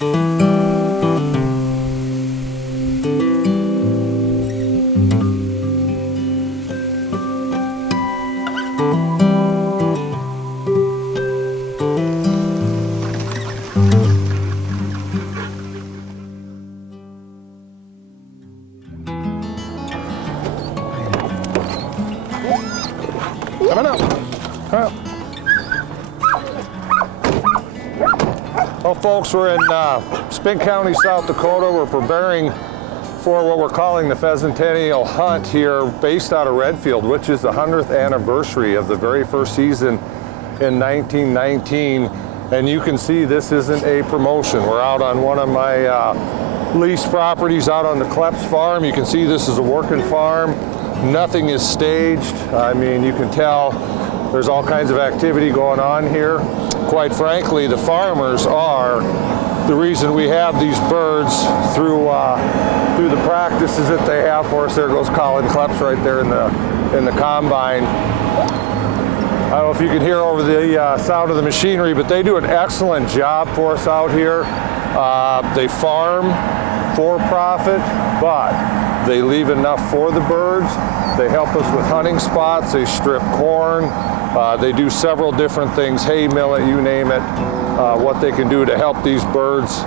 Come on out. Come on. Well, folks, we're in Spink County, South Dakota. We're preparing for what we're calling the Pheasantennial hunt here, based out of Redfield, which is the 100th anniversary of the very first season in 1919. And you can see this isn't a promotion. We're out on one of my leased properties out on the Kleps farm. You can see this is a working farm. Nothing is staged. I mean, you can tell there's all kinds of activity going on here. Quite frankly, the farmers are the reason we have these birds through the practices that they have for us. There goes Colin Kleps right there in the combine. I don't know if you can hear over the sound of the machinery, but they do an excellent job for us out here. They farm for profit, but they leave enough for the birds. They help us with hunting spots. They strip corn. They do several different things, hay, millet, you name it, what they can do to help these birds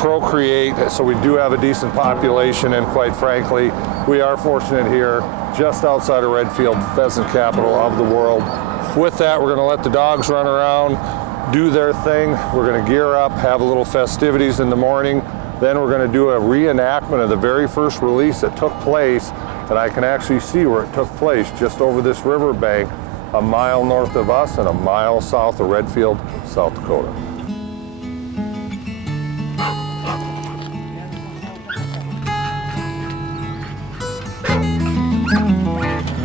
procreate. So we do have a decent population, and quite frankly, we are fortunate here just outside of Redfield, pheasant capital of the world. With that, we're going to let the dogs run around, do their thing. We're going to gear up, have a little festivities in the morning. Then we're going to do a reenactment of the very first release that took place, and I can actually see where it took place just over this riverbank, a mile north of us and a mile south of Redfield, South Dakota.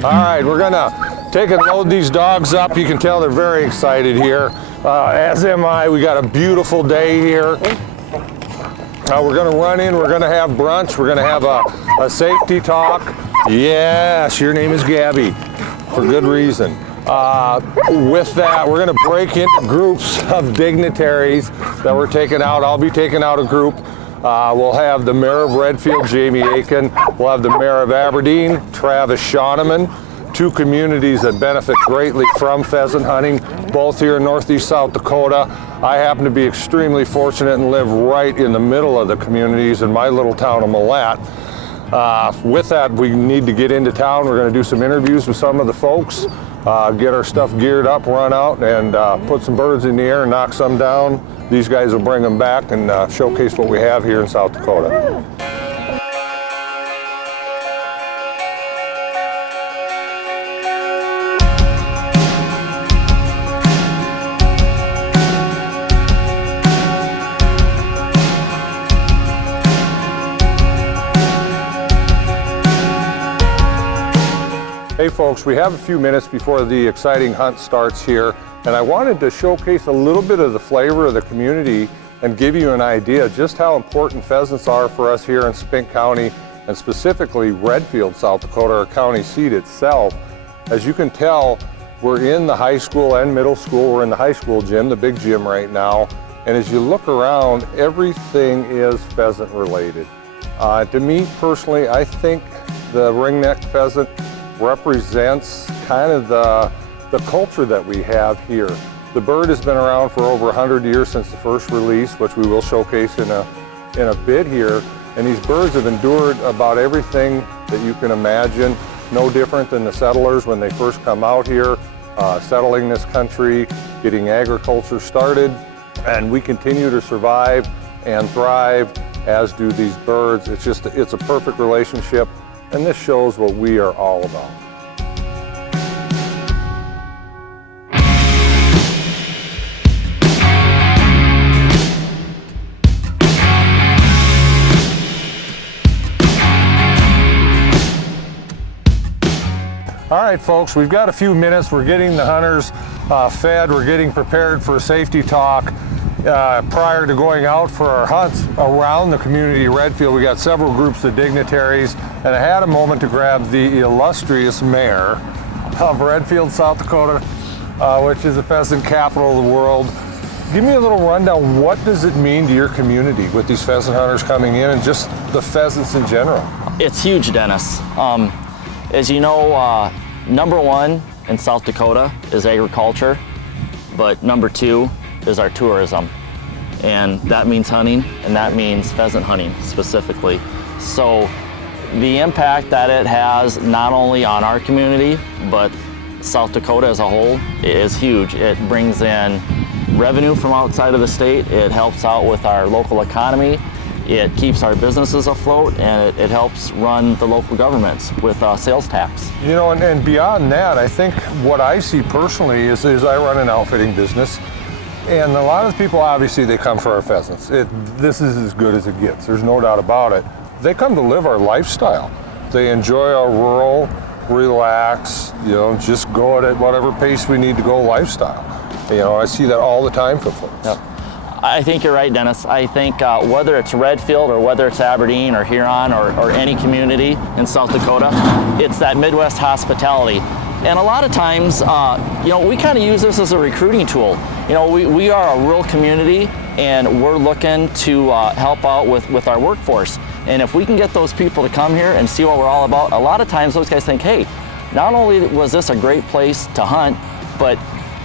All right, we're gonna take and load these dogs up. You can tell they're very excited here, as am I. We got a beautiful day here. We're going to run in, we're going to have brunch, we're going to have a safety talk. Yes, your name is Gabby, for good reason. With that, we're going to break into groups of dignitaries that we're taking out. I'll be taking out a group. We'll have the Mayor of Redfield, Jamie Aiken. We'll have the Mayor of Aberdeen, Travis Shoneman. Two communities that benefit greatly from pheasant hunting, both here in northeast South Dakota. I happen to be extremely fortunate and live right in the middle of the communities in my little town of Millat. With that, we need to get into town. We're going to do some interviews with some of the folks, get our stuff geared up, run out, and put some birds in the air and knock some down. These guys will bring them back and showcase what we have here in South Dakota. Hey folks, we have a few minutes before the exciting hunt starts here, and I wanted to showcase a little bit of the flavor of the community and give you an idea just how important pheasants are for us here in Spink County, and specifically Redfield, South Dakota, our county seat itself. As you can tell, we're in the high school and middle school. We're in the high school gym, the big gym right now, and as you look around, everything is pheasant related. To me personally, I think the ringneck pheasant represents kind of the culture that we have here. The bird has been around for over 100 years since the first release, which we will showcase in a bit here. And these birds have endured about everything that you can imagine, no different than the settlers when they first come out here, settling this country, getting agriculture started, and we continue to survive and thrive, as do these birds. It's a perfect relationship. And this shows what we are all about. All right, folks, we've got a few minutes. We're getting the hunters fed. We're getting prepared for a safety talk. Prior to going out for our hunts around the community of Redfield, we got several groups of dignitaries, and I had a moment to grab the illustrious mayor of Redfield, South Dakota, which is the pheasant capital of the world. Give me a little rundown. What does it mean to your community with these pheasant hunters coming in and just the pheasants in general? It's huge, Dennis. As you know, number one in South Dakota is agriculture, but number two is our tourism. And that means hunting, and that means pheasant hunting specifically. So the impact that it has not only on our community, but South Dakota as a whole is huge. It brings in revenue from outside of the state. It helps out with our local economy. It keeps our businesses afloat, and it helps run the local governments with sales tax. You know, and beyond that, I think what I see personally is I run an outfitting business, and a lot of people, obviously, they come for our pheasants. This is as good as it gets. There's no doubt about it. They come to live our lifestyle. They enjoy our rural, relax, just go at whatever pace we need to go lifestyle. I see that all the time for folks. Yep. I think you're right, Dennis. I think whether it's Redfield or whether it's Aberdeen or Huron or any community in South Dakota, it's that Midwest hospitality. And a lot of times, we kind of use this as a recruiting tool. We are a rural community, and we're looking to help out with our workforce. And if we can get those people to come here and see what we're all about, a lot of times those guys think, hey, not only was this a great place to hunt, but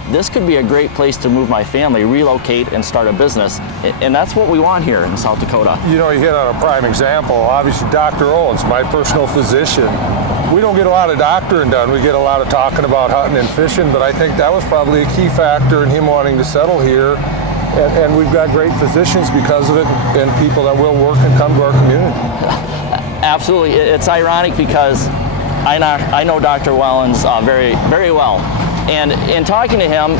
this could be a great place to move my family, relocate, and start a business. And that's what we want here in South Dakota. You hit on a prime example. Obviously, Dr. Owens, my personal physician, we don't get a lot of doctoring done. We get a lot of talking about hunting and fishing, but I think that was probably a key factor in him wanting to settle here. And we've got great physicians because of it, and people that will work and come to our community. Absolutely. It's ironic because I know Dr. Wellens very, very well. And in talking to him,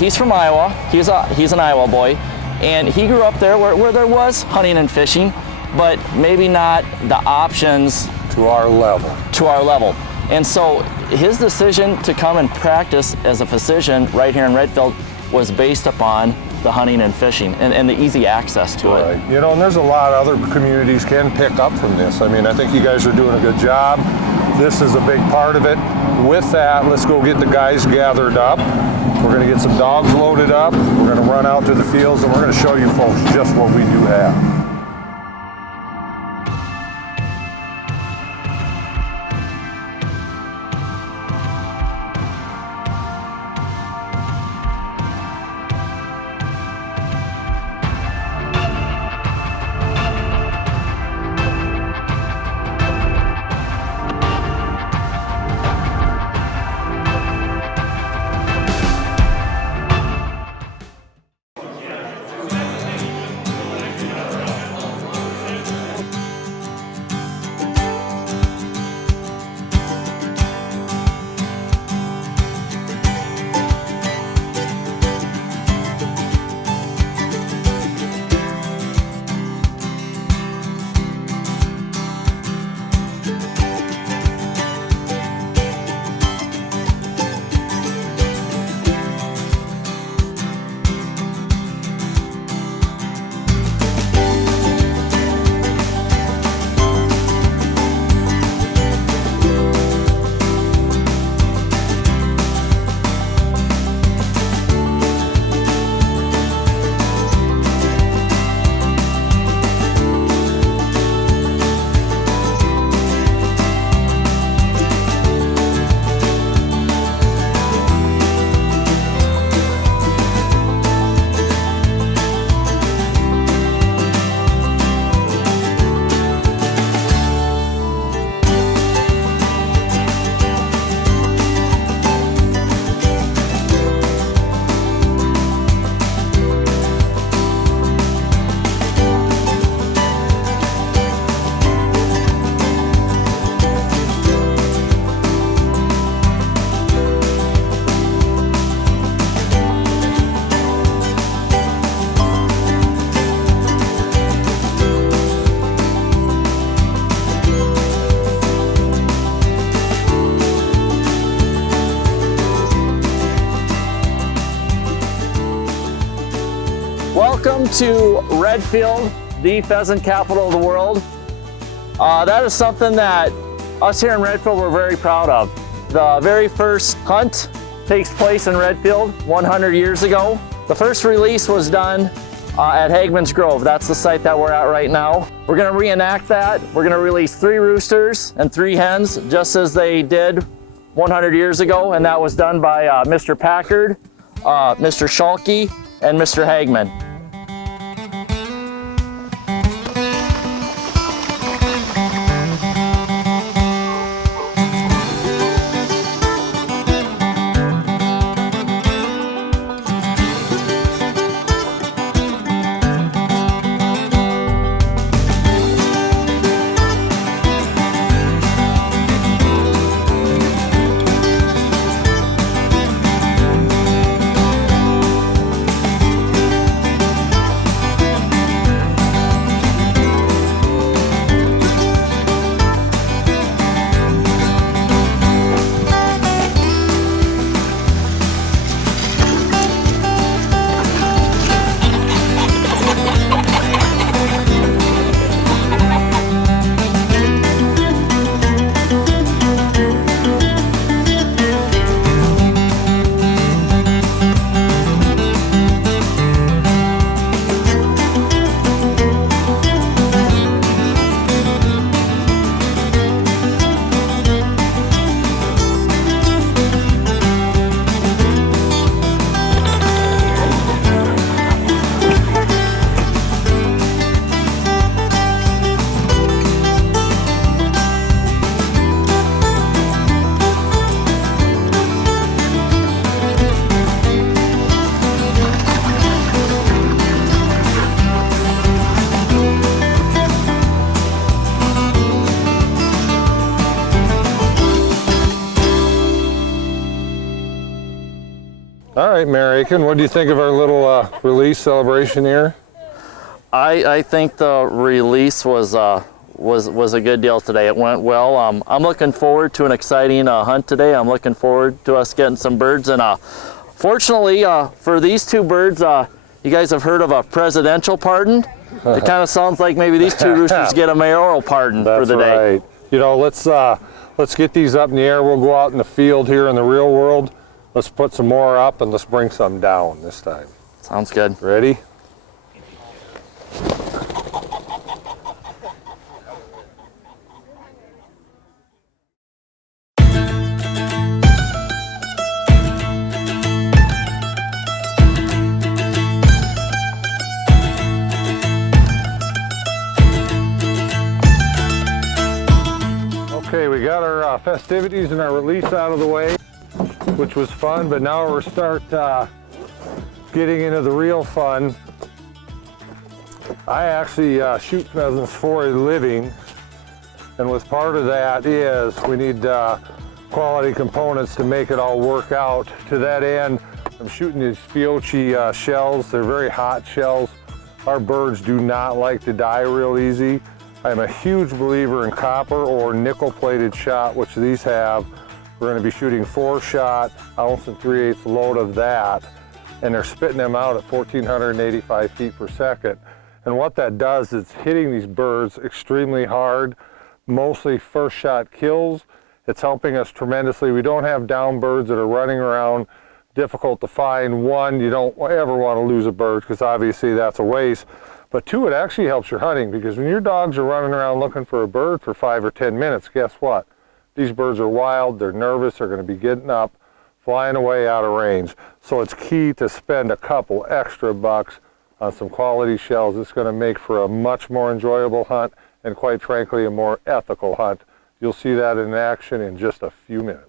he's from Iowa. He's an Iowa boy, and he grew up there where there was hunting and fishing, but maybe not the options to our level. And so his decision to come and practice as a physician right here in Redfield was based upon the hunting and fishing and the easy access to it. Right. And there's a lot of other communities can pick up from this. I mean, I think you guys are doing a good job. This is a big part of it. With that, let's go get the guys gathered up. We're going to get some dogs loaded up. We're going to run out to the fields, and we're going to show you folks just what we do have. Welcome to Redfield, the pheasant capital of the world. That is something that us here in Redfield we're very proud of. The very first hunt takes place in Redfield 100 years ago. The first release was done at Hagman's Grove. That's the site that we're at right now. We're gonna reenact that. We're gonna release 3 roosters and 3 hens, just as they did 100 years ago, and that was done by Mr. Packard, Mr. Schalke, and Mr. Hagman. All right, Mayor Aiken, what do you think of our little release celebration here? I think the release was a good deal today. It went well. I'm looking forward to an exciting hunt today. I'm looking forward to us getting some birds. And fortunately for these 2 birds, you guys have heard of a presidential pardon. It kind of sounds like maybe these 2 roosters get a mayoral pardon for the day. Right. You know, let's get these up in the air. We'll go out in the field here in the real world. Let's put some more up and let's bring some down this time. Sounds good. Ready? Okay, we got our festivities and our release out of the way, which was fun, but now we're start getting into the real fun. I actually shoot pheasants for a living, and with part of that is we need quality components to make it all work out. To that end, I'm shooting these Fiocchi shells. They're very hot shells. Our birds do not like to die real easy. I'm a huge believer in copper or nickel-plated shot, which these have. We're going to be shooting 4-shot, 1 3/8 load of that, and they're spitting them out at 1,485 feet per second. And what that does is hitting these birds extremely hard, mostly first shot kills. It's helping us tremendously. We don't have down birds that are running around, difficult to find. 1, you don't ever want to lose a bird because obviously that's a waste. But 2, it actually helps your hunting, because when your dogs are running around looking for a bird for 5 or 10 minutes, guess what? These birds are wild, they're nervous, they're going to be getting up, flying away out of range. So it's key to spend a couple extra bucks on some quality shells. It's going to make for a much more enjoyable hunt and, quite frankly, a more ethical hunt. You'll see that in action in just a few minutes.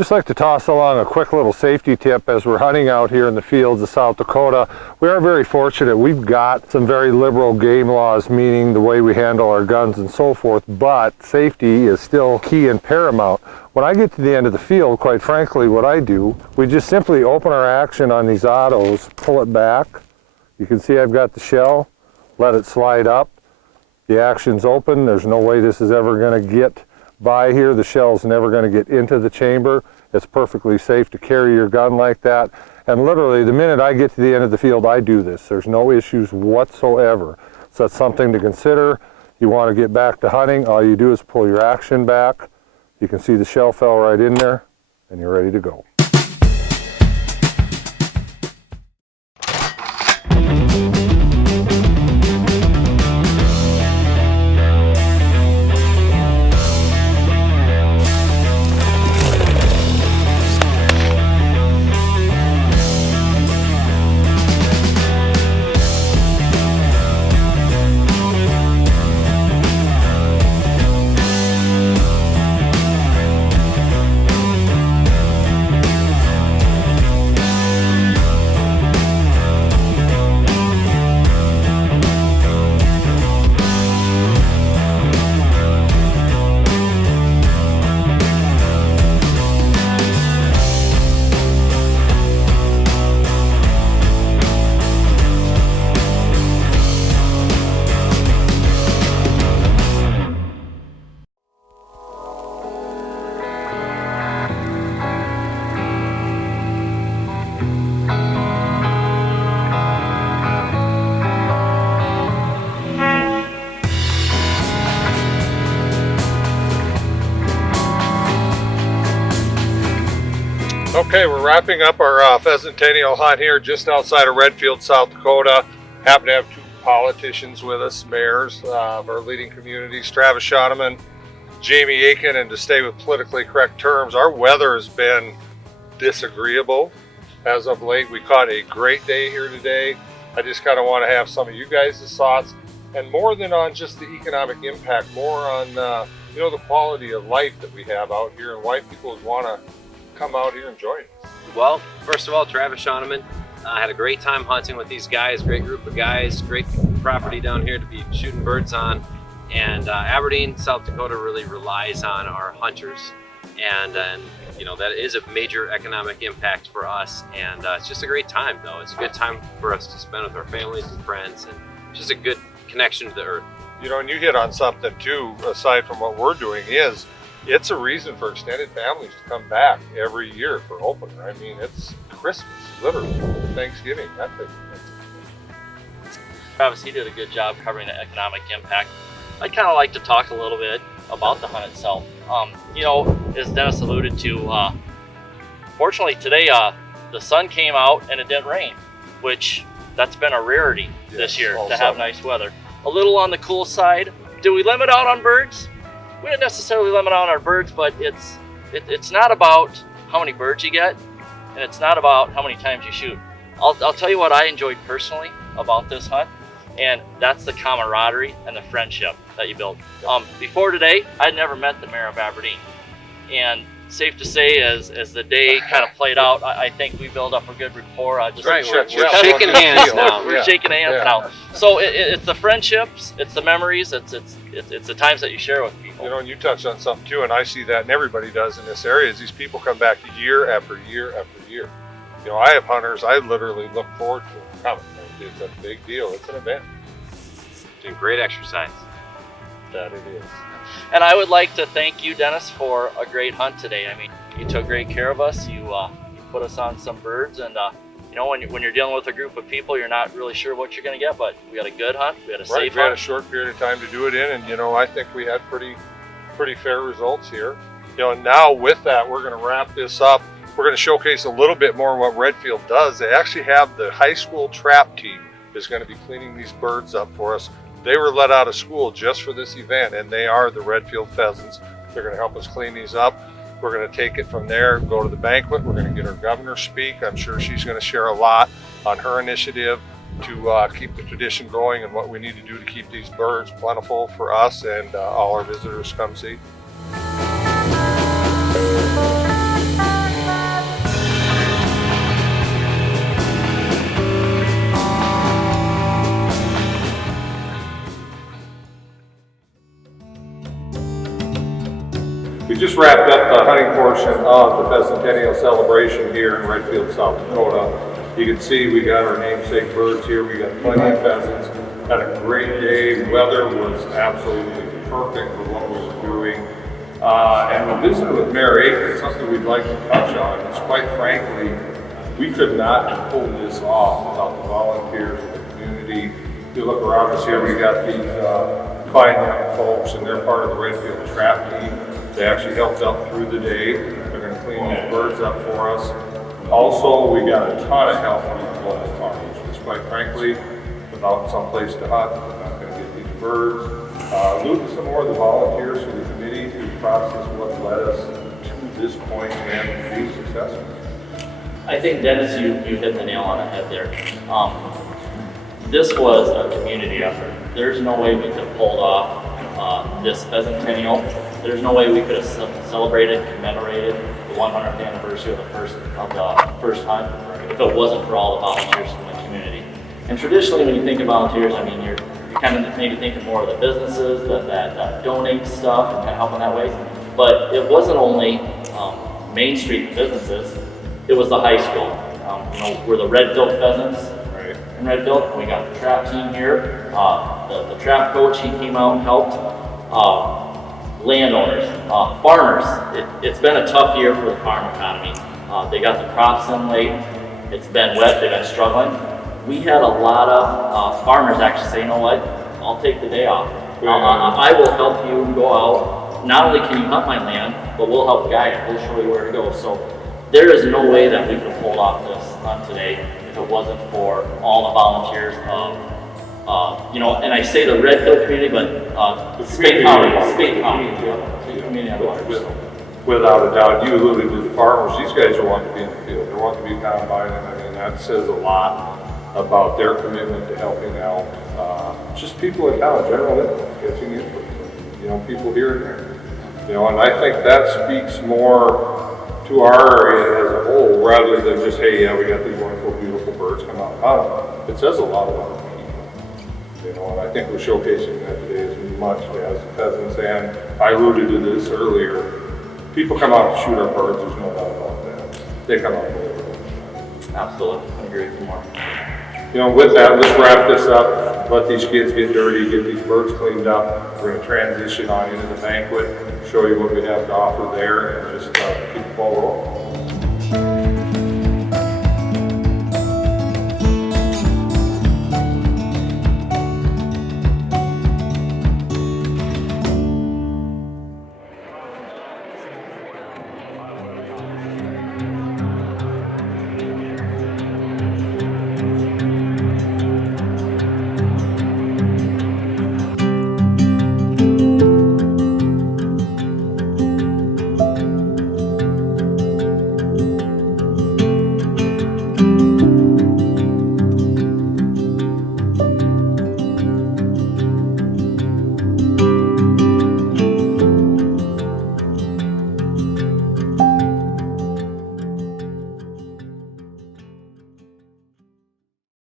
Just like to toss along a quick little safety tip as we're hunting out here in the fields of South Dakota. We are very fortunate. We've got some very liberal game laws, meaning the way we handle our guns and so forth, but safety is still key and paramount. When I get to the end of the field, quite frankly, what I do, we just simply open our action on these autos, pull it back. You can see I've got the shell, let it slide up. The action's open. There's no way this is ever going to get by here. The shell's never going to get into the chamber. It's perfectly safe to carry your gun like that. And literally, the minute I get to the end of the field, I do this. There's no issues whatsoever. So that's something to consider. You want to get back to hunting, all you do is pull your action back. You can see the shell fell right in there, and you're ready to go. Okay, we're wrapping up our Pheasantennial hunt here just outside of Redfield, South Dakota. Happen to have two politicians with us, mayors of our leading communities, Travis Schoeneman, Jamie Aiken, and to stay with politically correct terms, our weather has been disagreeable as of late. We caught a great day here today. I just kind of want to have some of you guys' thoughts, and more than on just the economic impact, more on the quality of life that we have out here and why people would want to come out here and join us. Well, first of all, Travis Schoeneman. I had a great time hunting with these guys, great group of guys, great property down here to be shooting birds on. And Aberdeen, South Dakota really relies on our hunters. And that is a major economic impact for us. And it's just a great time though. It's a good time for us to spend with our families and friends, and just a good connection to the earth. And you hit on something too, aside from what we're doing, is it's a reason for extended families to come back every year for opener. I mean, it's Christmas, literally, Thanksgiving, that thing. Travis, he did a good job covering the economic impact. I'd kind of like to talk a little bit about the hunt itself. As Dennis alluded to, fortunately today the sun came out and it didn't rain, which that's been a rarity this year to have nice weather. A little on the cool side. Do we limit out on birds? We didn't necessarily limit out on our birds, but it's not about how many birds you get, and it's not about how many times you shoot. I'll tell you what I enjoyed personally about this hunt, and that's the camaraderie and the friendship that you build. Before today, I'd never met the mayor of Aberdeen, and safe to say, as the day kind of played out, I think we built up a good rapport. We're shaking hands now. We're shaking hands now. So it's the friendships, it's the memories, it's the times that you share with people. And you touched on something too, and I see that, and everybody does in this area, is these people come back year after year after year. I have hunters I literally look forward to coming. It's a big deal. It's an event. Doing great exercise. That it is. And I would like to thank you, Dennis, for a great hunt today. I mean, you took great care of us. You put us on some birds, and when you're dealing with a group of people, you're not really sure what you're going to get. But we had a good hunt. We had a safe hunt. We had a short period of time to do it in, and I think we had pretty fair results here. And now with that, we're going to wrap this up. We're going to showcase a little bit more what Redfield does. They actually have the high school trap team is going to be cleaning these birds up for us. They were let out of school just for this event, and they are the Redfield Pheasants. They're going to help us clean these up. We're going to take it from there, go to the banquet. We're going to get our governor speak. I'm sure she's going to share a lot on her initiative to keep the tradition going and what we need to do to keep these birds plentiful for us and all our visitors come see. just wrapped up the hunting portion of the Pheasantennial celebration here in Redfield, South Dakota. You can see we got our namesake birds here. We got plenty of pheasants. Had a great day. Weather was absolutely perfect for what we were doing. And we visited with Mayor Aiken, something we'd like to touch on. It's quite frankly, we could not have pulled this off without the volunteers of the community. If you look around us here, we got these fine young folks, and they're part of the Redfield trap team. They actually helped out through the day. They're going to clean these birds up for us. Also, we got a ton of help from the local farmers. Just quite frankly, without some place to hunt, we're not going to get these birds. Look at some more of the volunteers for the committee who process what led us to this point and be successful. I think, Dennis, you hit the nail on the head there. This was a community effort. There's no way we could have pulled off this Pheasantennial. There's no way we could have celebrated, commemorated the 100th anniversary of the first hunt if it wasn't for all the volunteers from the community. And traditionally, when you think of volunteers, I mean, you're kind of maybe thinking more of the businesses that donate stuff and kind of helping that way. But it wasn't only Main Street businesses. It was the high school. We're the Redfield Pheasants in Redfield. We got the trap team here. The trap coach, he came out and helped. Landowners, farmers. It's been a tough year for the farm economy. They got the crops in late. It's been wet. They've been struggling. We had a lot of farmers actually say, you know what, I'll take the day off. I will help you go out. Not only can you hunt my land, but we'll help guide you. We'll show you where to go. So there is no way that we could have pulled off this hunt today if it wasn't for all the volunteers of, and I say the Redfield community, but the Spink County community at large. Without a doubt, you alluded to the farmers. These guys are wanting to be in the field. They're wanting to be combining. I mean, that says a lot about their commitment to helping out. Just people in town, general input, catching input, people here and there. And I think that speaks more to our area as a whole, rather than just, hey, yeah, we got these wonderful, beautiful birds come out and hunt. It says a lot about the people. And I think we're showcasing that today as much as the pheasants. And I alluded to this earlier. People come out to shoot our birds, there's no doubt about that. They come out to live. Absolutely, I agree with you more. With that, let's wrap this up. Let these kids get dirty, get these birds cleaned up. We're going to transition on into the banquet, show you what we have to offer there, and just keep the ball rolling.